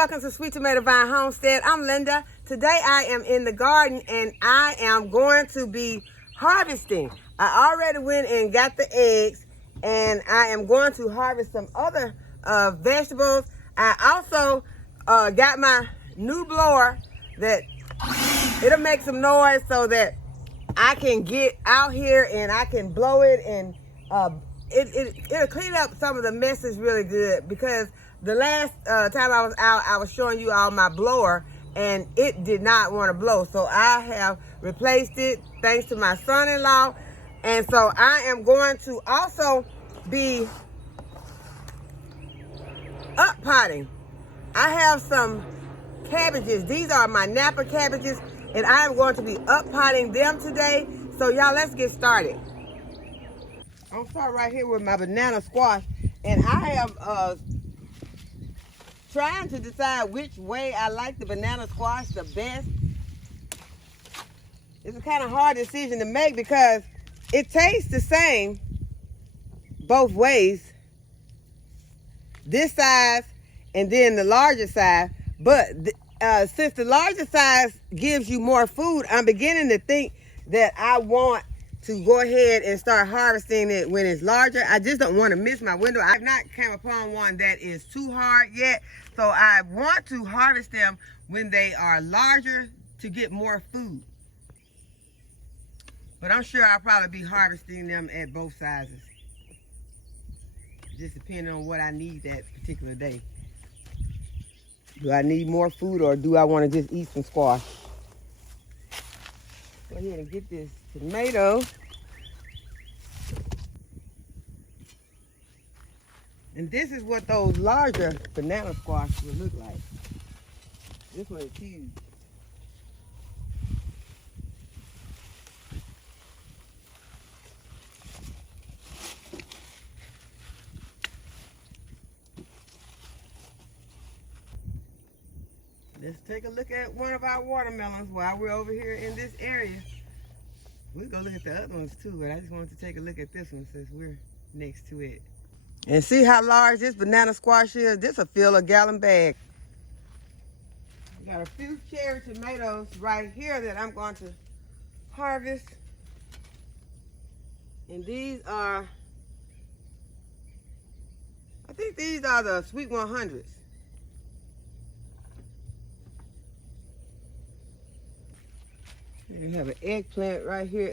welcome to Sweet Tomato Vine Homestead. I'm Linda. Today I am in the garden and I am going to be harvesting. I already went and got the eggs and I am going to harvest some other vegetables. I also got my new blower that it'll make some noise so that I can get out here and I can blow it, and it'll clean up some of the messes really good, because the last time I was out, I was showing you all my blower and it did not want to blow. So I have replaced it thanks to my son-in-law. And so I am going to also be up potting. I have some cabbages. These are my Napa cabbages, and I am going to be up potting them today. So y'all, let's get started. I'm gonna start right here with my banana squash, and I am trying to decide which way I like the banana squash the best. It's a kind of hard decision to make because it tastes the same both ways. This size and then the larger size. But since the larger size gives you more food, I'm beginning to think that I want to go ahead and start harvesting it when it's larger. I just don't want to miss my window. I've not come upon one that is too hard yet. So I want to harvest them when they are larger to get more food. But I'm sure I'll probably be harvesting them at both sizes, just depending on what I need that particular day. Do I need more food, or do I want to just eat some squash? Go ahead and get this tomato. And this is what those larger banana squash will look like. This one is huge. Let's take a look at one of our watermelons while we're over here in this area. We'll go look at the other ones too, but I just wanted to take a look at this one since we're next to it. And see how large this banana squash is? This will fill a gallon bag. We got a few cherry tomatoes right here that I'm going to harvest. And these are, I think these are the Sweet 100s. We have an eggplant right here.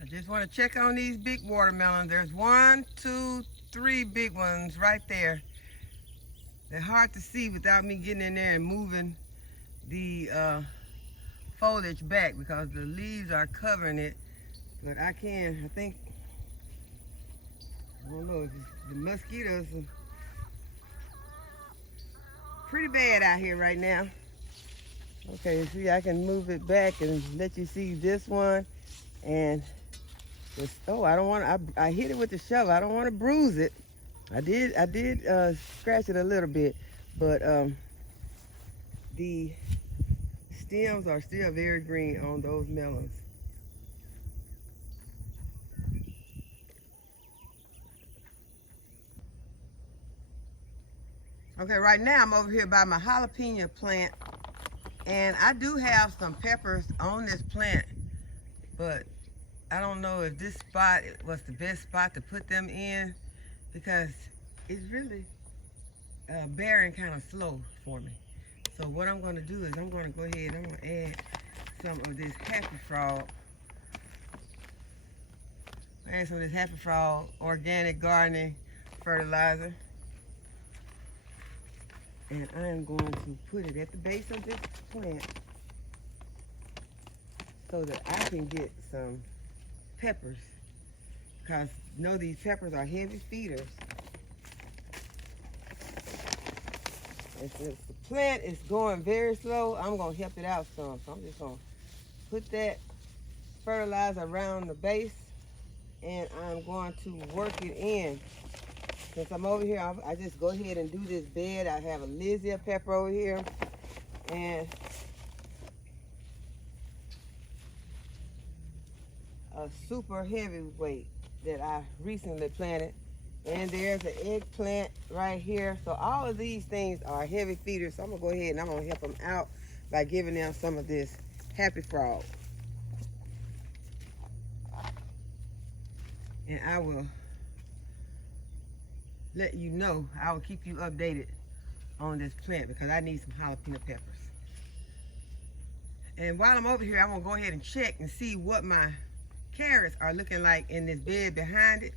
I just want to check on these big watermelons. There's 1, 2, 3 big ones right there. They're hard to see without me getting in there and moving the foliage back because the leaves are covering it. But I think, I don't know, the mosquitoes are pretty bad out here right now. Okay, see, I can move it back and let you see this one. And oh, I don't want to, I hit it with the shovel. I don't want to bruise it. I did scratch it a little bit, but the stems are still very green on those melons. Okay, right now I'm over here by my jalapeno plant, and I do have some peppers on this plant, but I don't know if this spot was the best spot to put them in because it's really bearing kind of slow for me. So what I'm going to do is I'm going to go ahead and I'm going to add some of this Happy Frog. Add some of this Happy Frog organic gardening fertilizer. And I am going to put it at the base of this plant so that I can get some peppers, because you know these peppers are heavy feeders. And since the plant is going very slow, I'm going to help it out some. So I'm just going to put that fertilizer around the base, and I'm going to work it in. Since I'm over here, I just go ahead and do this bed. I have a HISEA pepper over here, and a super heavyweight that I recently planted. And there's an eggplant right here. So all of these things are heavy feeders. So I'm gonna go ahead and I'm gonna help them out by giving them some of this Happy Frog. And I will let you know, I will keep you updated on this plant because I need some jalapeno peppers. And while I'm over here, I'm gonna go ahead and check and see what my carrots are looking like in this bed behind it.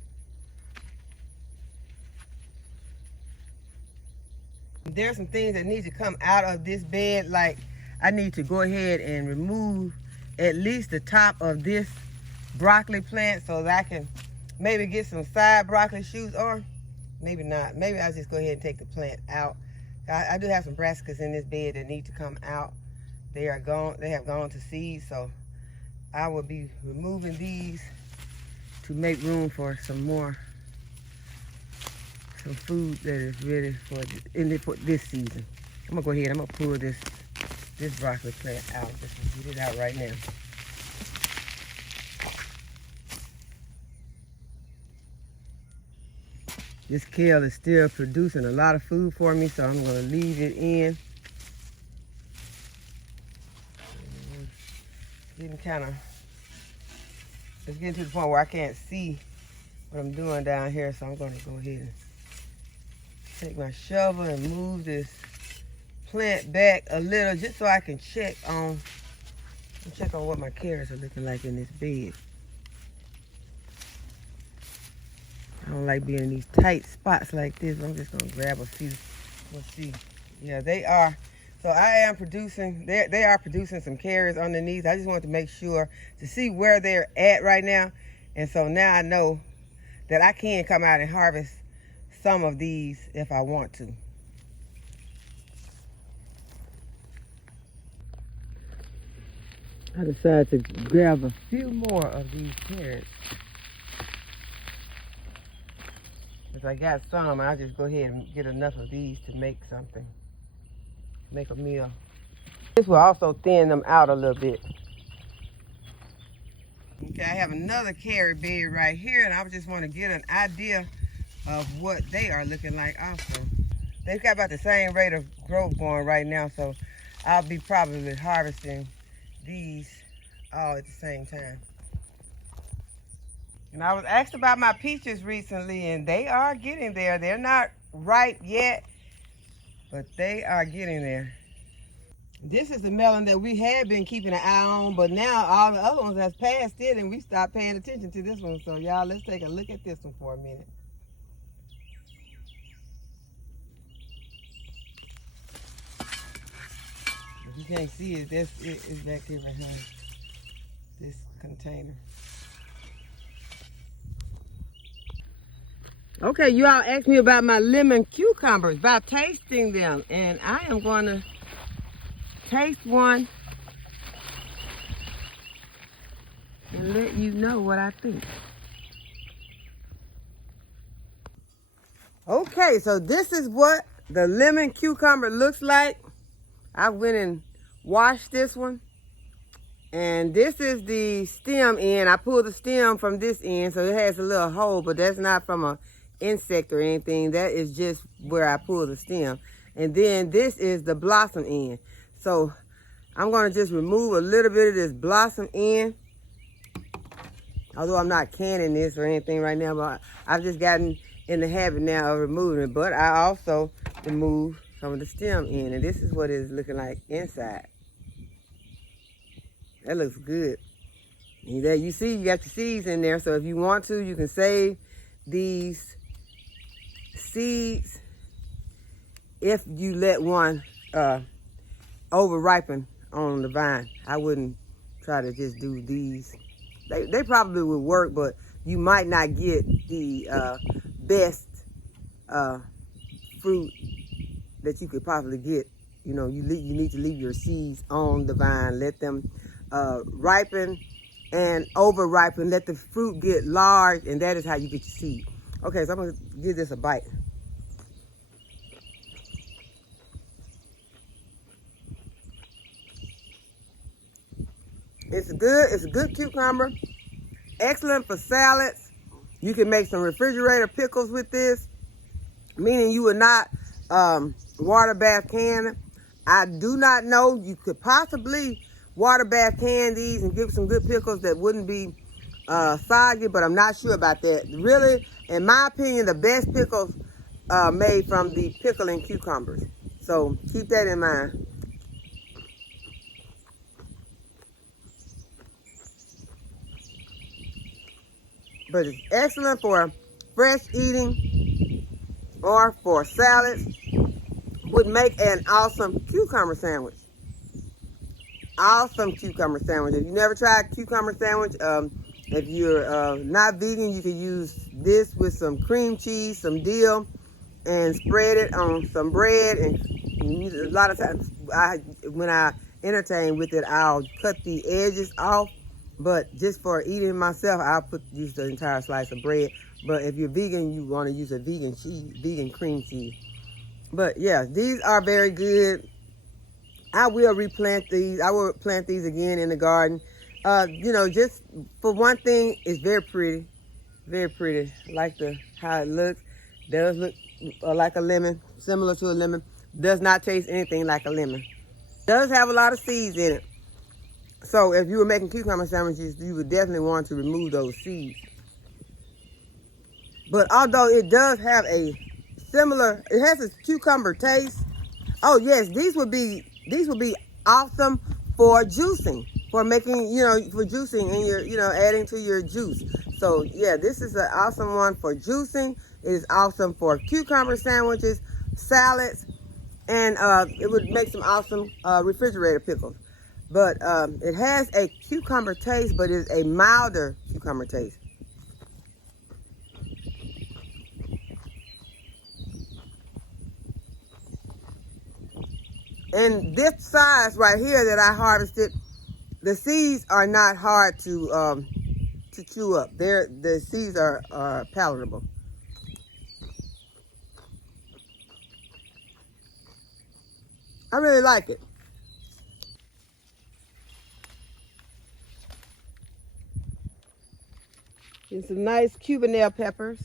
There's some things that need to come out of this bed, like I need to go ahead and remove at least the top of this broccoli plant so that I can maybe get some side broccoli shoots, or maybe not. Maybe I'll just go ahead and take the plant out. I do have some brassicas in this bed that need to come out. They are gone. They have gone to seed, so I will be removing these to make room for some food that is ready for this season. I'm gonna go ahead. I'm gonna pull this broccoli plant out. Just get it out right now. This kale is still producing a lot of food for me, so I'm gonna leave it in. It's getting to the point where I can't see what I'm doing down here, so I'm gonna go ahead and take my shovel and move this plant back a little just so I can check on what my carrots are looking like in this bed. I don't like being in these tight spots like this. I'm just gonna grab a few. Let's see. Yeah, they are. So I am producing, they are producing some carrots underneath. I just wanted to make sure to see where they're at right now. And so now I know that I can come out and harvest some of these if I want to. I decided to grab a few more of these carrots. If I got some, I'll just go ahead and get enough of these to make something, make a meal. This will also thin them out a little bit. Okay, I have another carrot bed right here, and I just want to get an idea of what they are looking like also. They've got about the same rate of growth going right now, so I'll be probably harvesting these all at the same time. And I was asked about my peaches recently, and they are getting there. They're not ripe yet, but they are getting there. This is the melon that we had been keeping an eye on, but now all the other ones have passed it, and we stopped paying attention to this one. So y'all, let's take a look at this one for a minute. If you can't see it, it's back here behind this container. Okay, you all asked me about my lemon cucumbers, about tasting them, and I am going to taste one and let you know what I think. Okay, so this is what the lemon cucumber looks like. I went and washed this one, and this is the stem end. I pulled the stem from this end, so it has a little hole, but that's not from a insect or anything. That is just where I pulled the stem. And then this is the blossom end. So I'm going to just remove a little bit of this blossom end, although I'm not canning this or anything right now, but I've just gotten in the habit now of removing it. But I also remove some of the stem end, and this is what it's looking like inside. That looks good. And there you see, you got the seeds in there, so if you want to, you can save these seeds if you let one over ripen on the vine. I wouldn't try to just do these. They probably would work, but you might not get the best fruit that you could possibly get. You know, you need to leave your seeds on the vine, let them ripen, and over ripen. Let the fruit get large, and that is how you get your seed. Okay, so I'm gonna give this a bite. It's good. It's a good cucumber. Excellent for salads. You can make some refrigerator pickles with this, meaning you would not water bath can it. I do not know. You could possibly water bath can these and give some good pickles that wouldn't be soggy, but I'm not sure about that. Really, in my opinion, the best pickles made from the pickling cucumbers. So keep that in mind. But it's excellent for fresh eating or for salads. Would make an awesome cucumber sandwich. Awesome cucumber sandwich. If you never tried cucumber sandwich, if you're not vegan, you can use this with some cream cheese, some dill, and spread it on some bread. And a lot of times, when I entertain with it, I'll cut the edges off. But just for eating myself, I'll use the entire slice of bread. But if you're vegan, you want to use a vegan cheese, vegan cream cheese. But yeah, these are very good. I will replant these. I will plant these again in the garden. You know, just for one thing, it's very pretty. Very pretty. I like how it looks. Does look like a lemon, similar to a lemon. Does not taste anything like a lemon. Does have a lot of seeds in it. So if you were making cucumber sandwiches, you would definitely want to remove those seeds. But although it does have a similar, it has a cucumber taste. Oh yes, these would be awesome for juicing, for making, you know, for juicing and your, you know, adding to your juice. So yeah, this is an awesome one for juicing. It is awesome for cucumber sandwiches, salads, and it would make some awesome refrigerator pickles. But it has a cucumber taste, but it's a milder cucumber taste. And this size right here that I harvested, the seeds are not hard to chew up. The seeds are palatable. I really like it. And some nice Cubanelle peppers.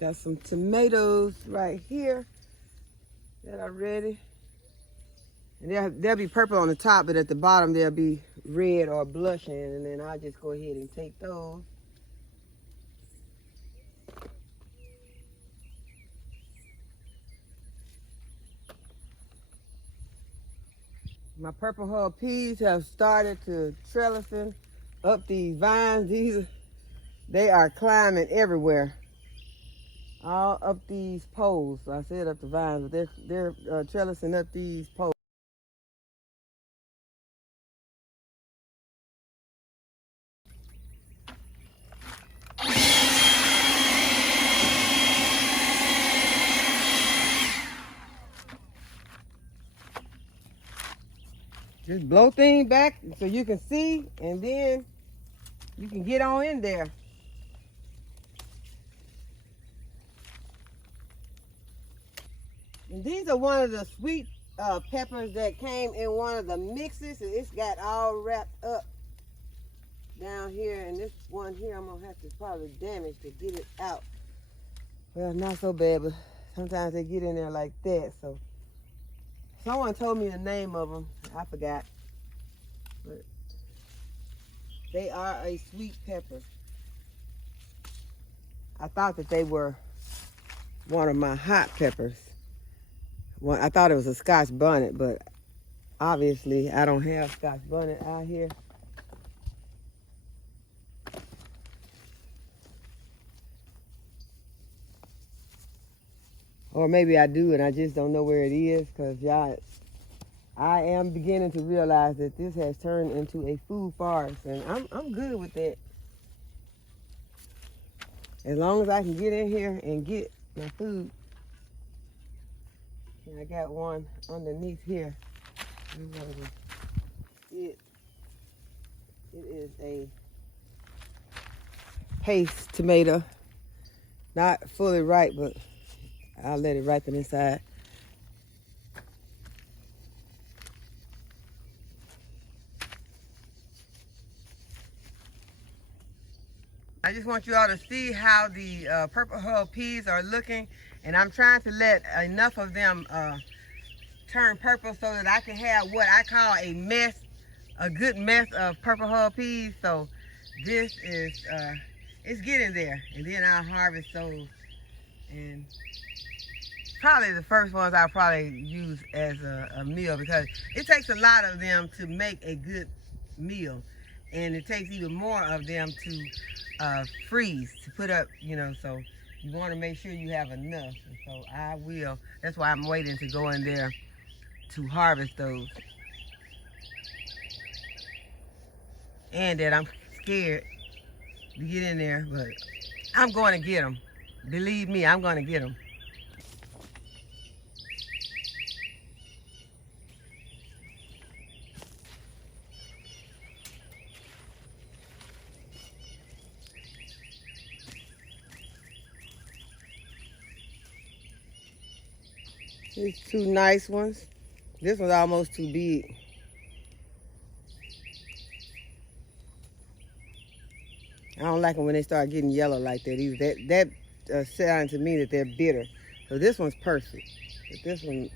Got some tomatoes right here that are ready. And they'll be purple on the top, but at the bottom they'll be red or blushing. And then I'll just go ahead and take those. My purple hull peas have started to trellising up these vines. They are climbing everywhere. All up these poles. I said up the vines, but they're trellising up these poles. Just blow things back so you can see, and then you can get on in there. And these are one of the sweet peppers that came in one of the mixes, and it's got all wrapped up down here. And this one here, I'm gonna have to probably damage to get it out. Well, not so bad, but sometimes they get in there like that. So someone told me the name of them. I forgot. But they are a sweet pepper. I thought that they were one of my hot peppers. Well, I thought it was a Scotch bonnet, but obviously I don't have Scotch bonnet out here. Or maybe I do and I just don't know where it is, because y'all, I am beginning to realize that this has turned into a food forest, and I'm good with that. As long as I can get in here and get my food. And I got one underneath here. It is a paste tomato. Not fully ripe, but I'll let it ripen inside. I just want you all to see how the purple hull peas are looking, and I'm trying to let enough of them turn purple so that I can have what I call a mess, a good mess of purple hull peas. So this is, it's getting there, and then I'll harvest those, and probably the first ones I'll probably use as a meal, because it takes a lot of them to make a good meal, and it takes even more of them to freeze, to put up, you know, so you want to make sure you have enough. And so I will, that's why I'm waiting to go in there to harvest those. And that I'm scared to get in there, but I'm going to get them. Believe me, I'm going to get them. These two nice ones. This one's almost too big. I don't like them when they start getting yellow like that either. That sounds to me that they're bitter. So this one's perfect, but this one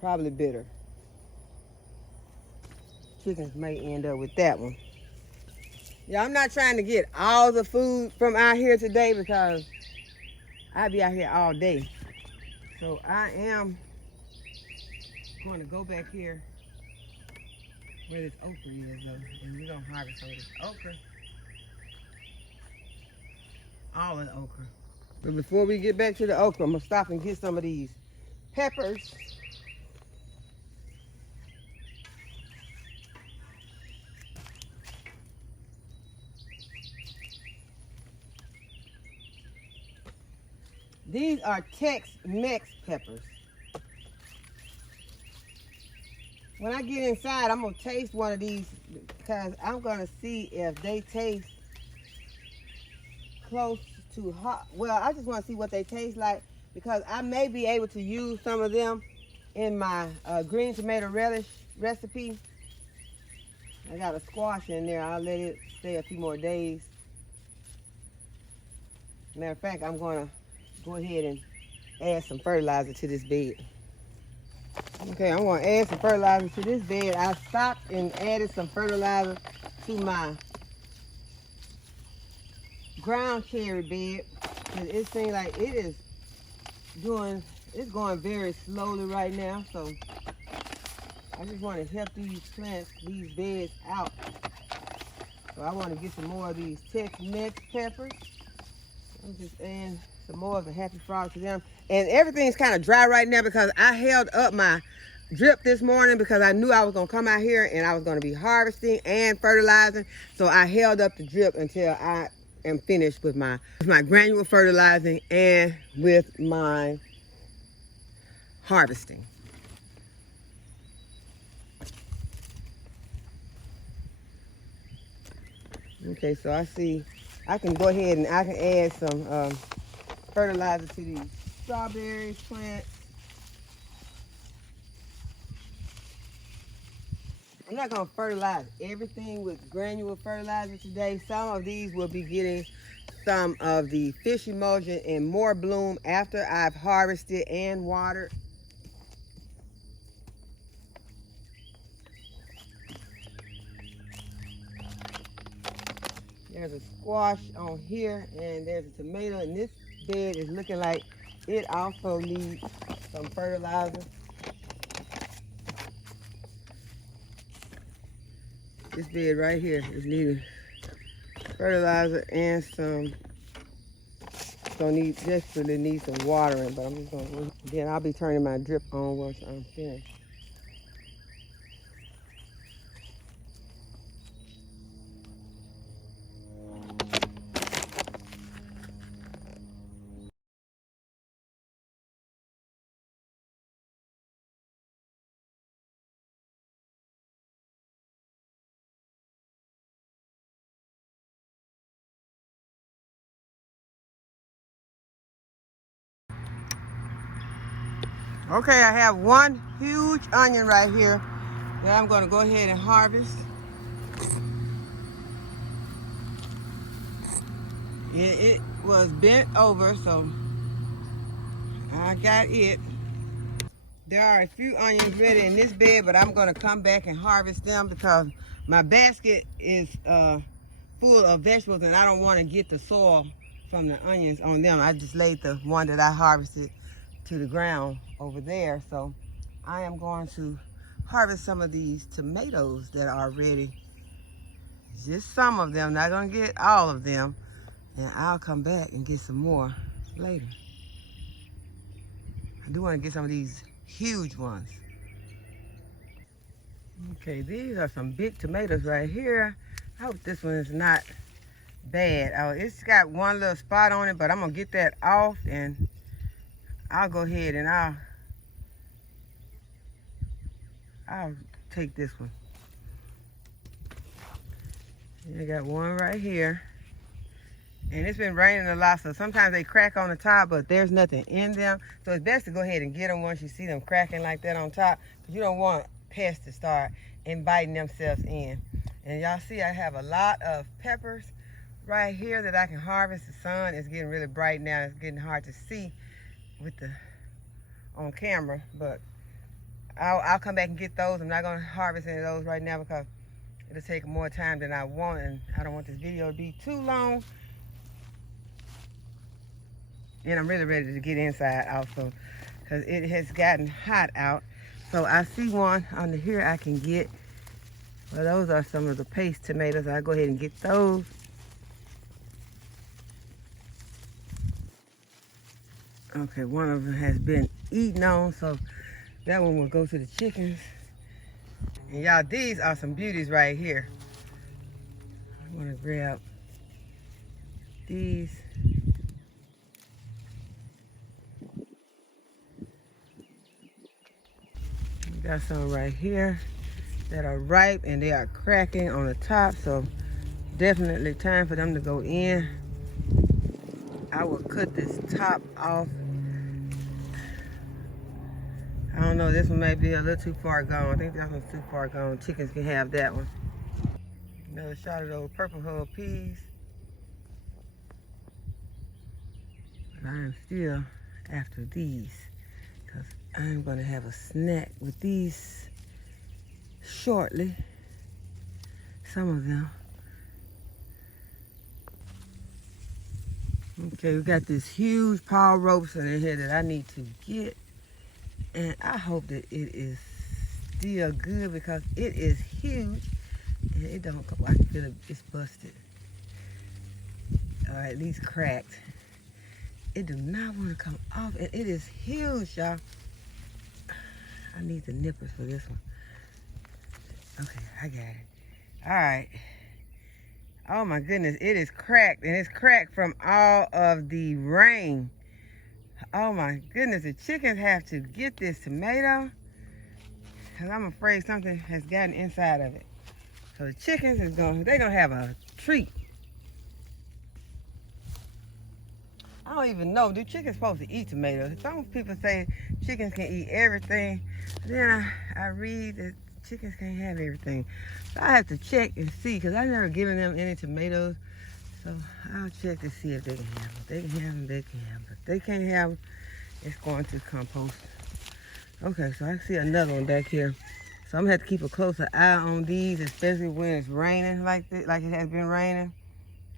probably bitter. Chickens may end up with that one. Yeah, I'm not trying to get all the food from out here today because I'll be out here all day. So I am going to go back here where this okra is, though, and we're going to harvest some of this okra. All of the okra. But before we get back to the okra, I'm going to stop and get some of these peppers. These are Tex-Mex peppers. When I get inside, I'm going to taste one of these because I'm going to see if they taste close to hot. Well, I just want to see what they taste like because I may be able to use some of them in my green tomato relish recipe. I got a squash in there. I'll let it stay a few more days. Matter of fact, I'm going to go ahead and add some fertilizer to this bed. Okay, I'm going to add some fertilizer to this bed. I stopped and added some fertilizer to my ground cherry bed. And it seems like it is it's going very slowly right now. So I just want to help these plants, these beds out. So I want to get some more of these Tex-Mex peppers. I'm just adding some more of the Happy Frog to them. And everything's kind of dry right now because I held up my drip this morning because I knew I was going to come out here and I was going to be harvesting and fertilizing. So I held up the drip until I am finished with my granule fertilizing and with my harvesting. Okay, so I see I can go ahead and I can add some fertilizer to these strawberry plants. I'm not going to fertilize everything with granule fertilizer today. Some of these will be getting some of the fish emulsion and more bloom after I've harvested and watered. There's a squash on here and there's a tomato, and this bed is looking like it also needs some fertilizer. This bed right here is needing fertilizer and some, desperately need some watering, but I'm just gonna, then I'll be turning my drip on once I'm finished. Okay, I have one huge onion right here that I'm gonna go ahead and harvest. It was bent over, so I got it. There are a few onions ready in this bed, but I'm gonna come back and harvest them because my basket is full of vegetables and I don't wanna get the soil from the onions on them. I just laid the one that I harvested to the ground over there. So I am going to harvest some of these tomatoes that are ready. Just some of them, not gonna get all of them. And I'll come back and get some more later. I do wanna get some of these huge ones. Okay, these are some big tomatoes right here. I hope this one is not bad. Oh, it's got one little spot on it, but I'm gonna get that off and I'll go ahead and I'll take this one. I got one right here. And it's been raining a lot, so sometimes they crack on the top, but there's nothing in them. So it's best to go ahead and get them once you see them cracking like that on top, because you don't want pests to start inviting themselves in. And y'all see I have a lot of peppers right here that I can harvest. The sun is getting really bright now. It's getting hard to see with the on camera, but I'll come back and get those. I'm not going to harvest any of those right now because it'll take more time than I want, and I don't want this video to be too long. And I'm really ready to get inside also because it has gotten hot out. So I see one under here I can get. Well, those are some of the paste tomatoes. I'll go ahead and get those. Okay, one of them has been eaten on, so that one will go to the chickens. And y'all, these are some beauties right here. I want to grab these. We got some right here that are ripe and they are cracking on the top, so definitely time for them to go in. I will cut this top off. I don't know, this one may be a little too far gone. I think that one's too far gone. Chickens can have that one. Another shot of those purple hull peas. But I am still after these because I'm going to have a snack with these shortly. Some of them. Okay, we got this huge Paul Robeson in here that I need to get. And I hope that it is still good because it is huge. And it don't come, I can feel it's busted. Or at least cracked. It do not want to come off. And it is huge, y'all. I need the nippers for this one. Okay, I got it. All right. Oh my goodness, it is cracked. And it's cracked from all of the rain. Oh my goodness, the chickens have to get this tomato because I'm afraid something has gotten inside of it. So the chickens they're gonna have a treat. I don't even know, do chickens supposed to eat tomatoes? Some people say chickens can eat everything. Then I read that chickens can't have everything. So I have to check and see because I've never given them any tomatoes. So I'll check to see if they can have them. They can have them, they can have them. If they can't have them, it's going to compost. Okay, so I see another one back here. So I'm gonna have to keep a closer eye on these, especially when it's raining like this, like it has been raining.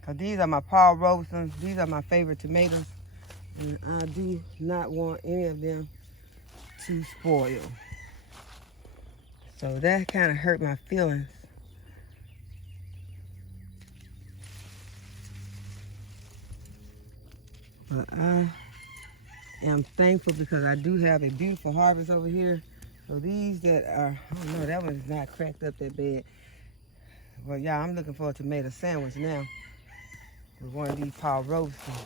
Cause these are my Paul Robesons. These are my favorite tomatoes. And I do not want any of them to spoil. So that kind of hurt my feelings. But I am thankful because I do have a beautiful harvest over here. So these that are, I don't know, that one is not cracked up that bad. Well, y'all, I'm looking for a tomato sandwich now with one of these Paul Robesons.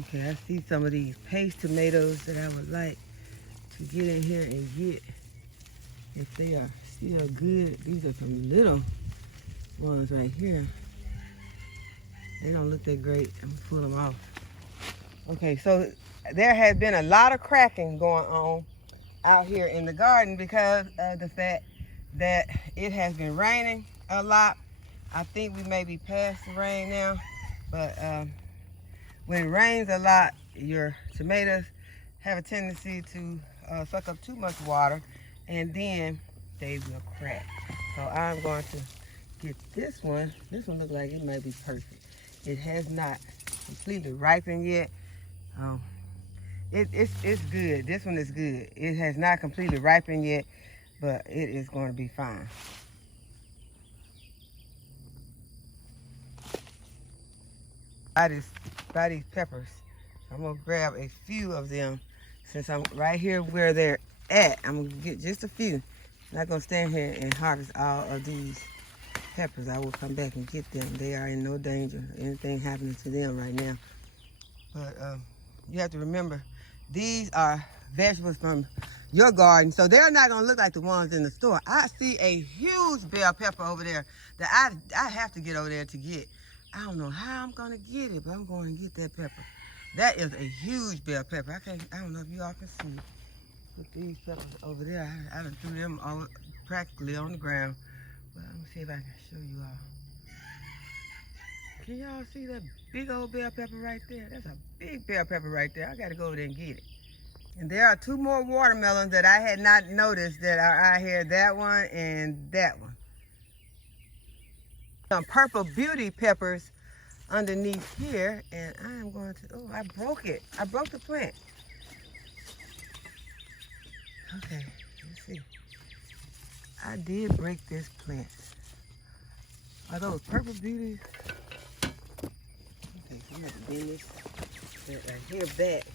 Okay, I see some of these paste tomatoes that I would like to get in here and get if they are still good. These are some little ones right here. They don't look that great. I'm gonna pull them off. Okay, so there has been a lot of cracking going on out here in the garden because of the fact that it has been raining a lot. I think we may be past the rain now, but when it rains a lot, your tomatoes have a tendency to suck up too much water, and then they will crack. So I'm going to get this one. This one looks like it might be perfect. It has not completely ripened yet. It's good. This one is good. It has not completely ripened yet, but it is going to be fine. By these peppers, I'm gonna grab a few of them since I'm right here where they're at. I'm gonna get just a few. I'm not gonna stand here and harvest all of these peppers. I will come back and get them. They are in no danger of anything happening to them right now. But you have to remember, these are vegetables from your garden, so they're not gonna look like the ones in the store. I see a huge bell pepper over there that I have to get over there to get. I don't know how I'm gonna get it, but I'm going to get that pepper. That is a huge bell pepper. I don't know if you all can see. Put these peppers over there. I done threw them all practically on the ground. But let me see if I can show you all. Can y'all see that big old bell pepper right there? That's a big bell pepper right there. I gotta go over there and get it. And there are two more watermelons that I had not noticed that are out here. That one and that one. Some purple beauty peppers underneath here, and I am going to, oh, I broke it. I broke the plant. Okay, let's see. I did break this plant. Are those purple beauties? Okay, so I'm going to bend this right here back.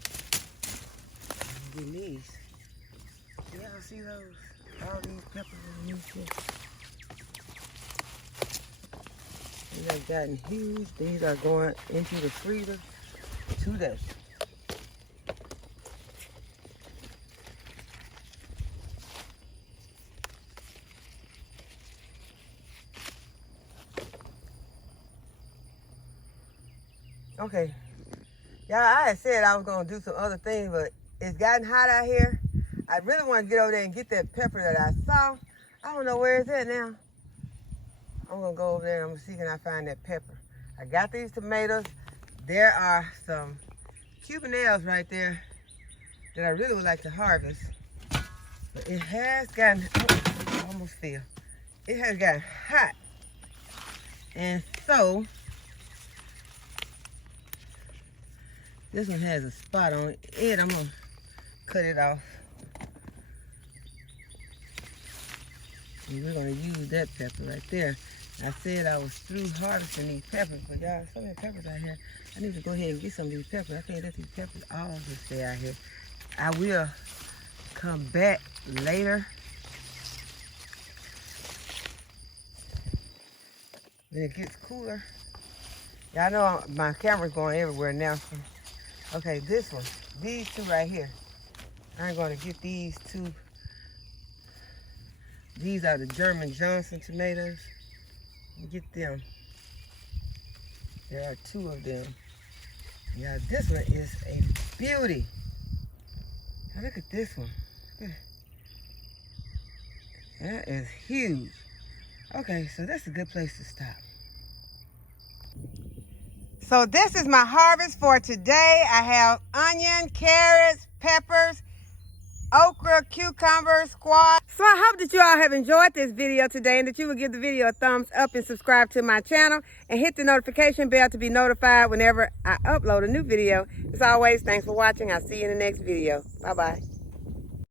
And get these. Y'all see those? All these peppers underneath here. These have gotten huge. These are going into the freezer today. Okay. Y'all, I had said I was going to do some other things, but it's gotten hot out here. I really want to get over there and get that pepper that I saw. I don't know where it's at now. I'm gonna go over there and I'm gonna see can I find that pepper. I got these tomatoes. There are some cubanelles right there that I really would like to harvest. But it has gotten, oh, I almost fell. It has gotten hot. And so, this one has a spot on it. I'm gonna cut it off. And we're gonna use that pepper right there. I said I was through harvesting these peppers, but y'all, so many peppers out here. I need to go ahead and get some of these peppers. I can't let these peppers all just stay out here. I will come back later when it gets cooler. Y'all know my camera's going everywhere now. So. Okay, this one, these two right here. I'm gonna get these two. These are the German Johnson tomatoes. Get them. There are two of them. Yeah, this one is a beauty. Now look at this one. That is huge. Okay, so that's a good place to stop. So this is my harvest for today. I have onion, carrots, peppers, okra, cucumber, squash. So I hope that you all have enjoyed this video today and that you will give the video a thumbs up and subscribe to my channel and hit the notification bell to be notified whenever I upload a new video. As always, thanks for watching. I'll see you in the next video. Bye-bye.